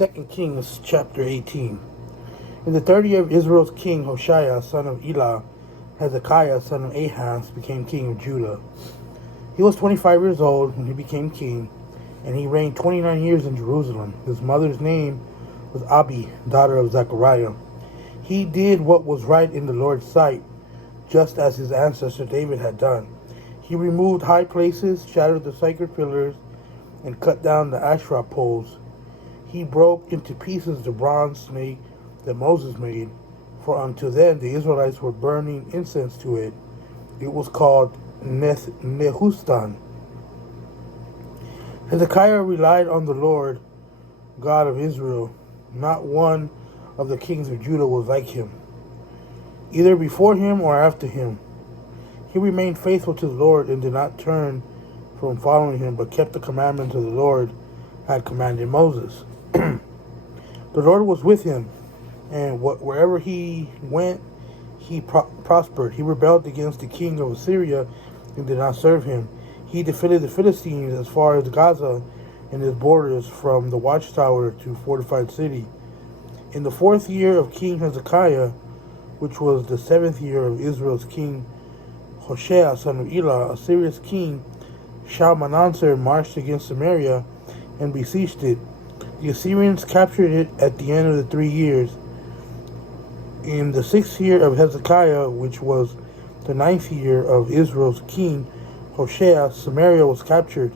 2 Kings chapter 18. In the 30th year of Israel's king Hoshea, son of Elah, Hezekiah, son of Ahaz, became king of Judah. He was 25 years old when he became king, and he reigned 29 years in Jerusalem. His mother's name was Abi, daughter of Zechariah. He did what was right in the Lord's sight, just as his ancestor David had done. He removed high places, shattered the sacred pillars, and cut down the Asherah poles. He broke into pieces the bronze snake that Moses made, for until then the Israelites were burning incense to it. It was called Nehustan. Hezekiah relied on the Lord, God of Israel. Not one of the kings of Judah was like him, either before him or after him. He remained faithful to the Lord and did not turn from following him, but kept the commandments of the Lord had commanded Moses. The Lord was with him, and wherever he went, he prospered. He rebelled against the king of Assyria and did not serve him. He defeated the Philistines as far as Gaza and its borders, from the watchtower to fortified city. In the 4th year of King Hezekiah, which was the 7th year of Israel's king Hoshea, son of Elah, Assyria's king Shalmaneser marched against Samaria and besieged it. The Assyrians captured it at the end of the 3 years. In the 6th year of Hezekiah, which was the 9th year of Israel's king Hoshea, Samaria was captured.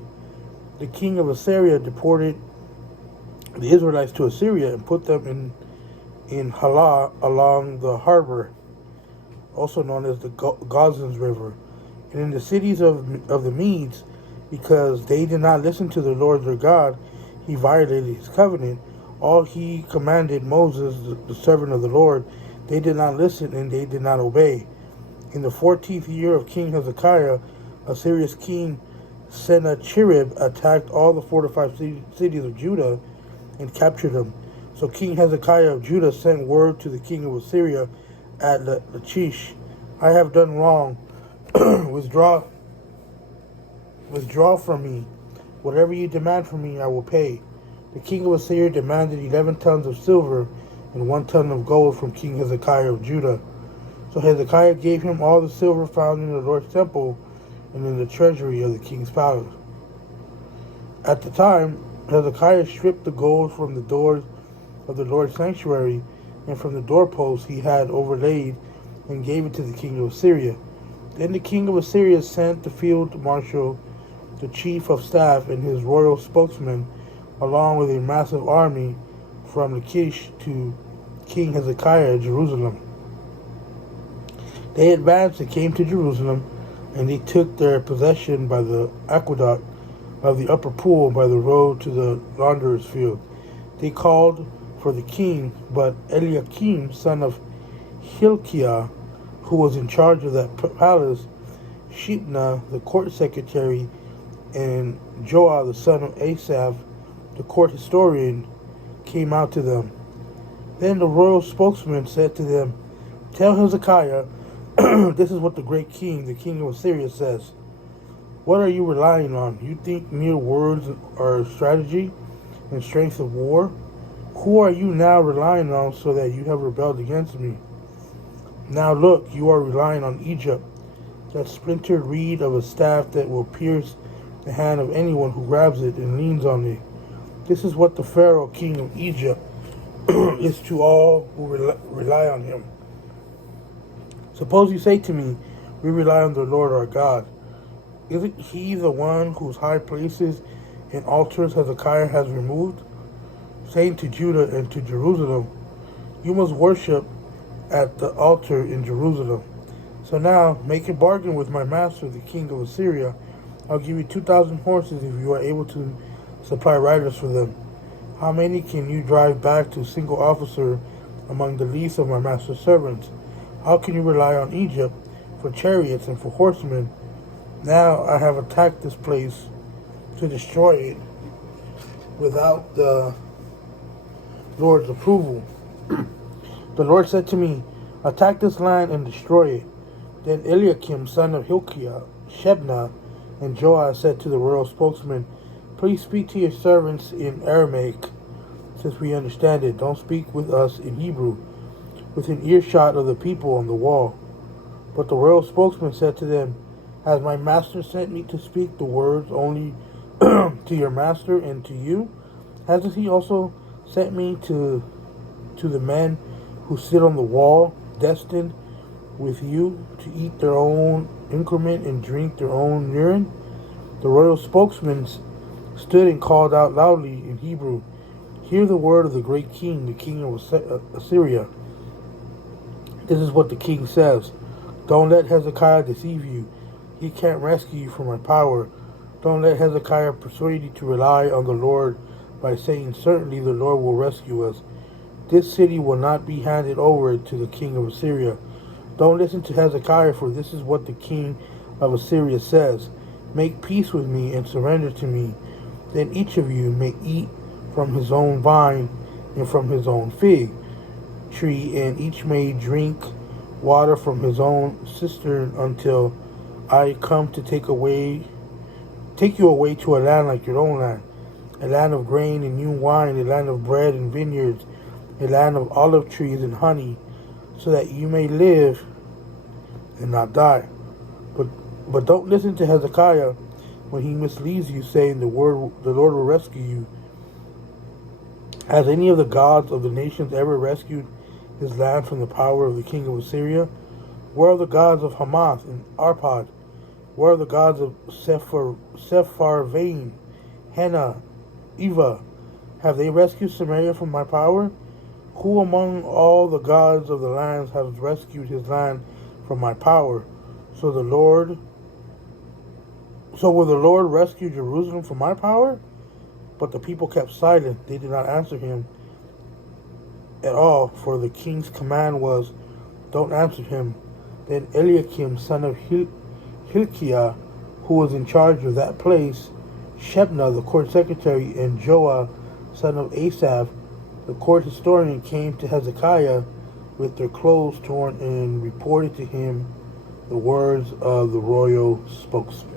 The king of Assyria deported the Israelites to Assyria and put them in Halah along the harbor, also known as the Gozans River, and in the cities of the Medes, because they did not listen to the Lord their God. He violated his covenant, all he commanded Moses, the servant of the Lord. They did not listen, and they did not obey. In the 14th year of King Hezekiah, Assyria's king Sennacherib attacked all the fortified cities of Judah and captured them. So King Hezekiah of Judah sent word to the king of Assyria at Lachish, "I have done wrong. Withdraw from me. Whatever you demand from me, I will pay." The king of Assyria demanded 11 tons of silver and 1 ton of gold from King Hezekiah of Judah. So Hezekiah gave him all the silver found in the Lord's temple and in the treasury of the king's palace. At the time, Hezekiah stripped the gold from the doors of the Lord's sanctuary and from the doorposts he had overlaid and gave it to the king of Assyria. Then the king of Assyria sent the field marshal, the chief of staff, and his royal spokesman, along with a massive army, from Lachish to King Hezekiah at Jerusalem. They advanced and came to Jerusalem, and they took their possession by the aqueduct of the upper pool by the road to the launderer's field. They called for the king, but Eliakim, son of Hilkiah, who was in charge of that palace, Shebna, the court secretary, and Joah, the son of Asaph, the court historian, came out to them. Then the royal spokesman said to them, "Tell Hezekiah, this is what the great king, the king of Assyria, says. What are you relying on? You think mere words are strategy and strength of war? Who are you now relying on so that you have rebelled against me? Now look, you are relying on Egypt, that splintered reed of a staff that will pierce the hand of anyone who grabs it and leans on it. This is what the Pharaoh, king of Egypt, is to all who rely on him. Suppose you say to me, we rely on the Lord our God. Isn't he the one whose high places and altars Hezekiah has removed, saying to Judah and to Jerusalem, you must worship at the altar in Jerusalem? So now make a bargain with my master, the king of Assyria. I'll give you 2,000 horses if you are able to supply riders for them. How many can you drive back to a single officer among the least of my master's servants? How can you rely on Egypt for chariots and for horsemen? Now I have attacked this place to destroy it without the Lord's approval." The Lord said to me, "Attack this land and destroy it." Then Eliakim, son of Hilkiah, Shebna, and Joah said to the royal spokesman, "Please speak to your servants in Aramaic." since we understand it. Don't speak with us in Hebrew, within earshot of the people on the wall." But the royal spokesman said to them, "Has my master sent me to speak the words only to your master and to you? Hasn't he also sent me to the men who sit on the wall, destined with you to eat their own increment and drink their own urine?" The royal spokesman stood and called out loudly in Hebrew, "Hear the word of the great king, the king of Assyria. This is what the king says. Don't let Hezekiah deceive you. He can't rescue you from my power. Don't let Hezekiah persuade you to rely on the Lord by saying, 'Certainly the Lord will rescue us.' This city will not be handed over to the king of Assyria. Don't listen to Hezekiah, for this is what the king of Assyria says. Make peace with me and surrender to me. Then each of you may eat from his own vine and from his own fig tree, and each may drink water from his own cistern until I come to take you away to a land like your own land, a land of grain and new wine, a land of bread and vineyards, a land of olive trees and honey, so that you may live and not die. But don't listen to Hezekiah when he misleads you, saying the Lord will rescue you. Has any of the gods of the nations ever rescued his land from the power of the king of Assyria? Where are the gods of Hamath and Arpad? Where are the gods of Sepharvaim, Hena, Eva? Have they rescued Samaria from my power? Who among all the gods of the lands has rescued his land from my power? So will the Lord rescue Jerusalem from my power?" But the people kept silent. They did not answer him at all, for the king's command was, "Don't answer him." Then Eliakim, son of Hilkiah, who was in charge of that place, Shebna, the court secretary, and Joah, son of Asaph, the court historian, came to Hezekiah with their clothes torn and reported to him the words of the royal spokesman.